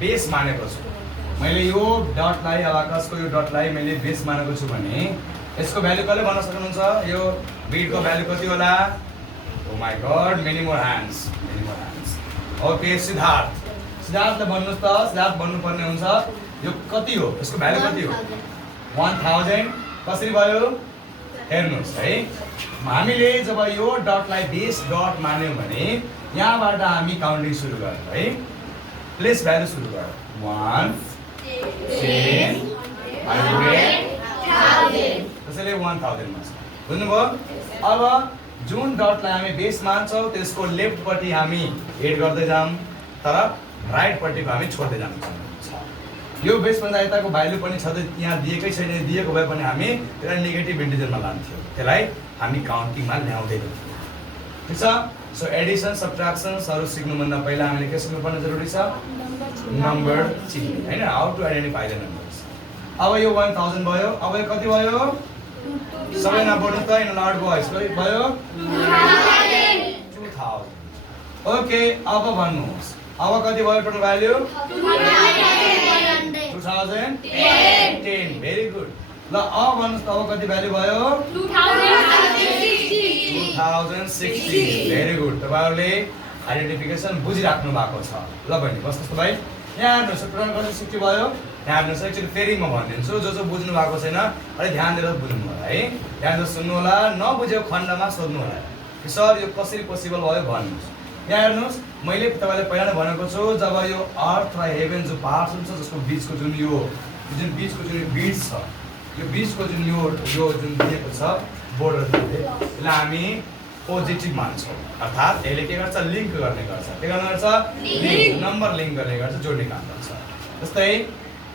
Base मानेको छु मैले यो डटलाई अबाकसको यो डटलाई मैले बेस मानेको छु भने यसको भ्यालु कहिले भन्न सक्नुहुन्छ यो बिटको भ्यालु कति होला oh my god many more hands okay सिद्धार्थले भन्नुस् त सिद्धार्थ भन्नुपर्ने हुन्छ यो कति हो यसको भ्यालु कति हो 1000 कसरी भयो हेर्नुस् है हामीले जब यो डटलाई बेस डट मान्यौं भने यहाँबाट हामी काउन्टिङ सुरु गर्छौं है प्लेस भ्यालु सुरु गरौँ 1 10 100 त्यसैले 1000 मा छ बुझ्नुभयो अब जुन डटलाई हामी बेस मान्छौं त्यसको लेफ्ट पट्टि हामी एड गर्दै जाम तर राइट पट्टिको हामी छोड्दै जान्छौं यो बेस भन्दा यताको भ्यालु पनि छ यहाँ दिएकै छैन दिएको भए पनि हामी त्यसलाई नेगेटिभ इन्टिजरमा लान्थ्यौं त्यसलाई हामी काउन्टिङमा ल्याउँदैनौं ठीक छ सो एडिसन सब्ट्र्याक्सन्सहरु सिक्नुभन्दा पहिला हामीले के सिक्नुपर्ने जरुरी छ नम्बर चिन्ने हैन how to identify the numbers अब यो 1000 भयो अब यो कति भयो सबैजना बोल्नु त इन लाउड भोइस कति भयो 2000 ओके अब भन्नुस् अब कति भयो टोटल भ्यालु 2010 भेरी गुड ल अब भन्नुस् त अब कति भ्यालु भयो 2060 भेरी गुड तपाईहरुले आइडेन्टिफिकेसन बुझिराख्नु भएको छ ल बहिनी बस्नुस् त भाइ यहाँ हेर्नुस् टोटल कति 60 भयो यहाँ हेर्नुस् एकचोटि फेरि म भनिदिन्छु जो बुझ्नु भएको छैन अलि ध्यान दिएर बुझ्नु होला है ध्यान दिएर सुन्नु होला नबुझेको खण्डमा सोध्नु होला कि सर यो कसरी पोसिबल भयो भन्नुस् यहाँ हेर्नुस् मैले तपाईलाई पहिला नै भनेको छु जब यो अर्थ र हेभन जो पार्ट्स हुन्छ जसको बीचको जुन बीचको जुन बीट्स छ यो बीचको जुन यो जुन दिएको छ बोर्डर यसलाई हामी पोजिटिभ मान्छौँ अर्थात् यसले के गर्छ लिङ्क गर्ने गर्छ के गर्ने गर्छ लिङ्क नम्बर लिङ्क गर्ने गर्छ जोड्ने काम गर्छ जस्तै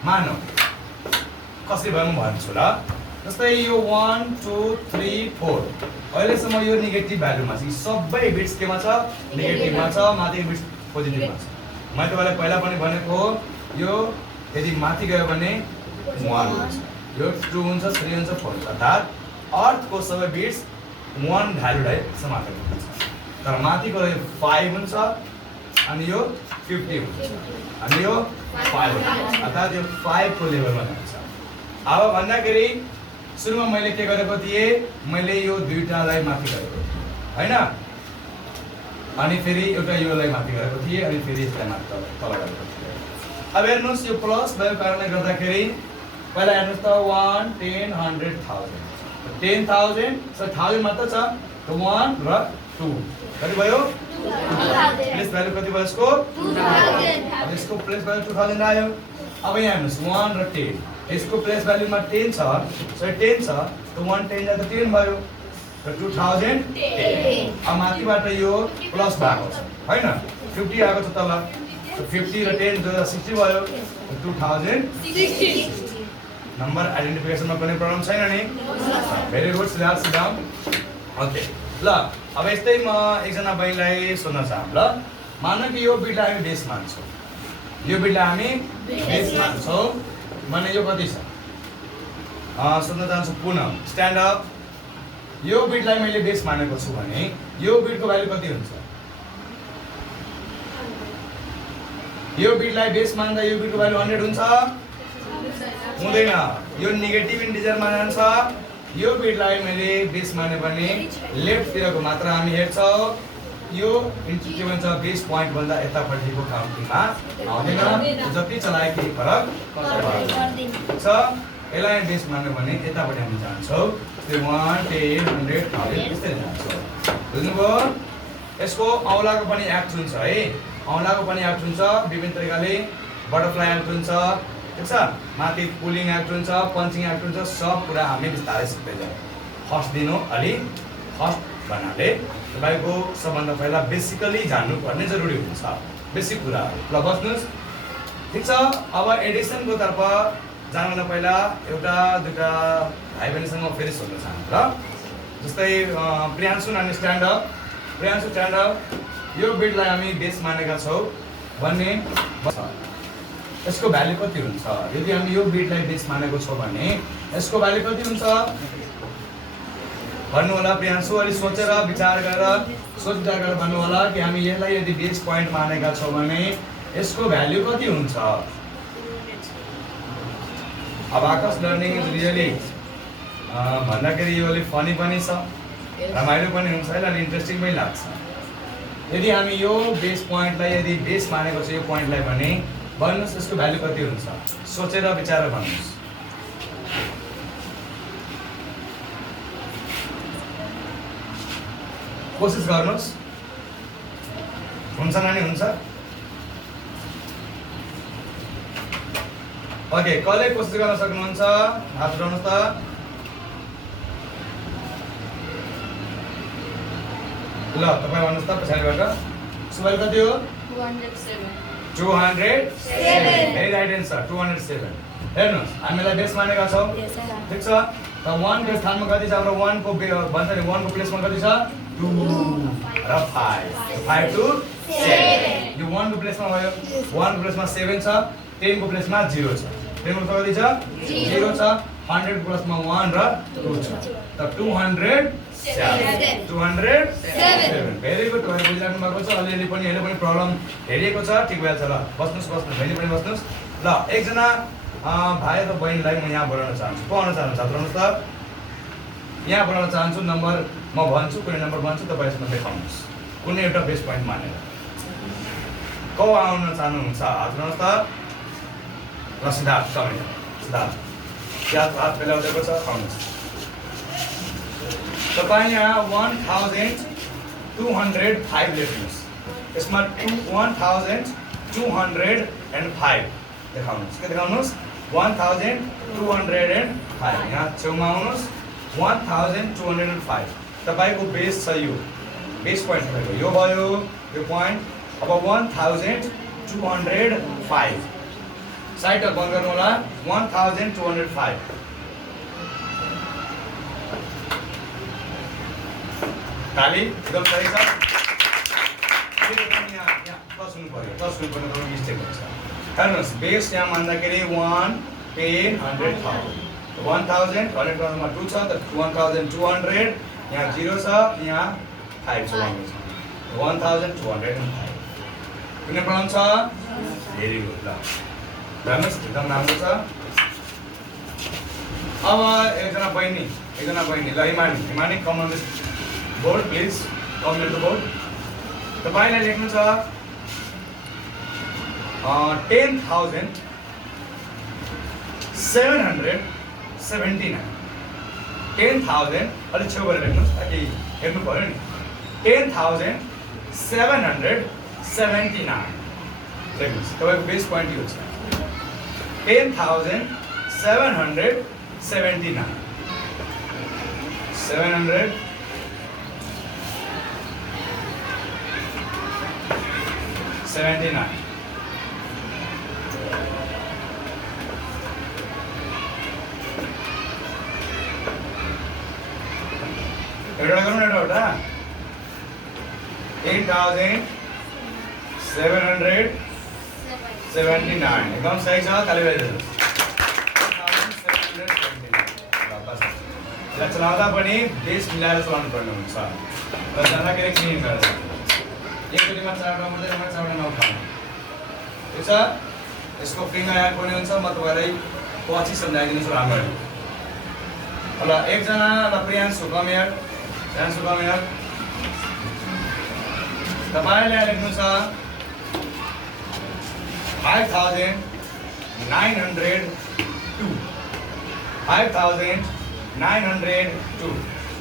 मानौ कसरी भयो म भन्छु ल जस्तै यो 1 2 3 4 अहिलेसम्म यो नेगेटिभ भ्यालुमा छ यी सबै बिट्स केमा छ नेगेटिभमा छ माथिको बिट्स पोजिटिभमा छ मैले तपाईलाई पहिला पनि भनेको यो यदि माथि गयो भने 1 हुन्छ यो 2 हुन्छ 3 हुन्छ 4 हुन्छ अर्थात् अर्थको सबै बिट्स 1 भ्यालुलाई समाप्त गर्छ तर माथिको यो 5 हुन्छ अनि यो 50 हुन्छ अनि यो 5 हुन्छ अर्थात् यो 5 को लेभलमा जान्छ अब भन्दाखेरि सुरुमा मैले के गरेको थिए मैले यो दुईटालाई माथि गरेको थिए हैन अनि फेरि एउटा योलाई माथि गरेको थिए अनि फेरि यसलाई माथि तल गरेको थिए अब हेर्नुस् यो प्लस भएको कारणले गर्दाखेरि पहिला हेर्नुस् त 1 10 100,000 10,000 so 1000 मात्र छ त 1 र 2 कति भयो 2000 प्लेस भ्यालु कति भयो यसको 2000 अब यसको प्लेस भ्यालु 2000 आयो अब यहाँ हेर्नुस् 1 र 10 यसको प्लेस भ्यालुमा 10 छ सो 10 छ त 1 10 जा त 10 भयो र 2010 अब माथिबाट यो प्लस भएको छ हैन 50 आएको छ तल so 50 र 10 जोड्दा 60 भयो 2060 नम्बर आइडेन्टिफिकेसनमा कुनै प्रब्लम छैन नि very good sit down okay ल अब यस्तै म एकजना बहिनीलाई सोध्न चाहम ल मानौ कि यो बिटलाई हामी बेस मान्छौं यो बिटलाई हामी बेस मान्छौं माने यो कति छ सोध्न चाहन्छु पुनः स्ट्यान्ड अप यो बिटलाई मैले बेस मानेको छु भने यो बिटको भ्यालु कति हुन्छ यो बिटलाई बेस मान्दा यो बिटको भ्यालु 100 हुन्छ हुँदैन यो नेगेटिभ इन्टिजरमा जान्छ यो बिटलाई मैले बेस माने भने लेफ्ट तिरको मात्र हामी हेर्छौं यो के भन्छ बेस पोइन्ट भन्दा यतापट्टिको काउन्टिङमा आउँदैन जति चलाए केही फरक पर्दैन छ यसलाई बेस मान्नु भने यतापट्टि हामी जान्छौं त्यो 1 10 100,000 त्यस्तै जान्छौं बुझ्नुभयो यसको औलाको पनि एक्ट हुन्छ है औलाको पनि एक्ट हुन्छ विभिन्न तरिकाले बटरफ्लाई एक्ट हुन्छ ठीक छ माथि पुलिङ एक्ट हुन्छ पञ्चिङ एक्ट हुन्छ सब कुरा हामी बिस्तारै सिक्दै जान्छौँ फर्स्ट दिनु अलि फर्स्ट भन्नाले तपाईको सबभन्दा पहिला बेसिकली जान्नुपर्ने जरुरी हुन्छ बेसिक कुरा ल बस्नुस् ठीक छ अब एडिसनको तर्फ जानुभन्दा पहिला एउटा दुईटा भाइ बहिनीसँग फेरि सोध्न चाहन्छु ल जस्तै प्रियांशु नानी stand up Priyanshu stand up यो बिटलाई हामी बेस मानेका छौं भन्ने यसको भ्यालु कति हुन्छ यदि हामी यो बिटलाई बेस मानेको छौं भने यसको भ्यालु कति हुन्छ भन्नु होला प्रियांशु अलि सोचेर विचार गरेर भन्नु होला कि हामी यसलाई यदि बेस पोइन्ट मानेका छौं भने यसको भ्याल्यु कति हुन्छ? अब आकाश लर्निङ इज रियली भन्दाखेरि यो अलिक फनी पनि छ, रमाइलो पनि हुन्छ है, अलिक इन्ट्रेस्टिङ पनि लाग्छ। यदि हामी यो बेस पोइन्टलाई यदि बेस मानेको छ यो पोइन्टलाई भने भन्नुहोस् यसको भ्याल्यु कति हुन्छ? सोचेर विचार भन्नुहोस्। कोसिस गर्नुहोस्। हुन्छ नानी हुन्छ? ओके, कसले कोसिस गर्न सक्नुहुन्छ? हात उठाउनुहोस् त। ल तपाईँ भन्नुहोस् त पछाडिबाट। सुवाल कति हो? 207। ए राइट एन्सर 207। हेर्नुहोस् हामीलाई बेस मानेका छौँ, ठिक छ? त 1 को स्थानमा कति छ? हाम्रो 1 को भन्छ नि 1 को प्लेसमा कति छ? 2 र 5। 5 to 7। यो 1 को प्लेसमा भयो, 1 को प्लेसमा 7 छ, 10 को प्लेसमा 0 छ। 10 को कति छ? 0 छ। 100 को प्लेसमा 1 र 2 छ। त 207। 207। भेरी गुड, तपाईले बुझिराख्नु भएको छ। अलिअलि पनि हेर्नु पनि प्रब्लम हेरिएको छ, ठिक भइहाल्छ। ल बस्नुहोस् बस्नुहोस्, बहिनी पनि बस्नुहोस्। ल एकजना भाइ अथवा बहिनीलाई म यहाँ बोलाउन चाहन्छु। को आउन चाहनुहुन्छ? हात उठाउनुहोस् त। यहाँ बोलाउन चाहन्छु। नम्बर म भन्छु, कुनै नम्बर भन्छु, तपाईँ यसमा देखाउनुहोस् कुनै एउटा बेस पोइन्ट मानेर। को आउन चाहनुहुन्छ? हात उठाउनुहोस् त। ल सिद्धार्थ तपाईँ। सिद्धार्थ हात बेलाउँदैको छ, आउनुहोस्। तपाईँ यहाँ 1205 लेख्नुहोस्। यसमा 1205 देखाउनुहोस्। के देखाउनुहोस्? 1205। यहाँ छेउमा आउनुहोस्। 1205 तपाईँको बेस छ यो, बेस पोइन्ट तपाईँको यो भयो, यो पोइन्ट। अब 1205 साइड बन्द गर्नु होला। 1205 खाली एकदम सही छ। यहाँ प्लस हुनु पर्यो, प्लस हुनु पर्ने तपाईँ मिस्टेक हुन्छ। हेर्नुहोस् बेस यहाँ मान्दाखेरि 1 10 100,000। 1000 100,000मा 2 छ, त 1200। यहाँ 0 छ, यहाँ 5 छ, 1205। कुनै प्रब्लम छ? Very good. ल हेर्नुहोस् एकदम राम्रो छ। अब एकजना बहिनी ल Himani come on the board please, come on the board. तपाईँलाई लेख्नु छ 10,779। 10,000 अलिक छेउ गरेर लेख्नुहोस् ताकि हेर्नु पऱ्यो नि। 10,779 लेख्नुहोस्। तपाईँको बेस पोइन्ट यो छ 10,779। 779। एउटा गरौँ न एउटा 8,779 एकदम सही छ। ताली बजाइदिनुहोस्। 8,779 चलाउँदा पनि बेस मिलाएर चलाउनु पर्ने हुन्छ र जाँदाखेरि क्लिन गरेर एकचोटिमा 4वटा मात्रै 4वटा नउठाउनु, ठिक छ? यसको फिङ्गर याद पनि हुन्छ, म तपाईँलाई पछि सम्झाइदिन्छु राम्ररी। ल एकजना ल प्रियांशु कमेयर, प्रियांशु कमेयर। तपाईँले लेख्नु छ 5,902। 5,902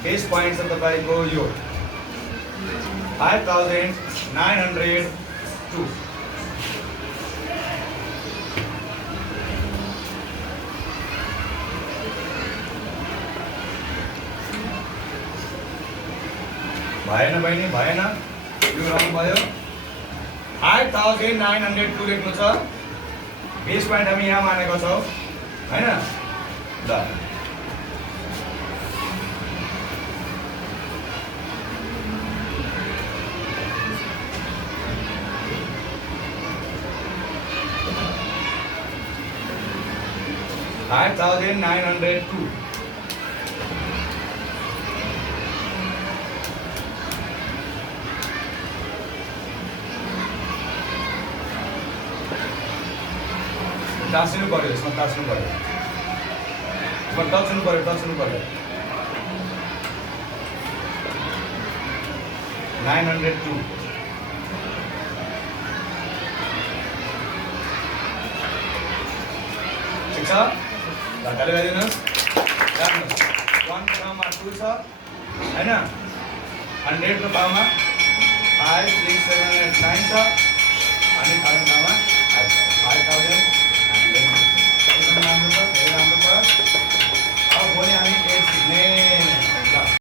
बेस पोइन्ट छ तपाईँको यो 5,902। भएन बहिनी, भएन, यो रङ भयो। 5,902 लेख्नु छ। बेस पोइन्ट हामी यहाँ मानेको छौँ होइन? ल 5,902। टाँसिनु पऱ्यो, यसमा टाँस्नु पऱ्यो, यसमा टच हुनु पऱ्यो, टच हुनु पऱ्यो। 902 ठिक छ? ल ताली बजाइदिनुहोस्। राख्नुहोस्। 1 को ठाउँमा 2 छ हैन, 100 को ठाउँमा 5 6 7 8 9 छ।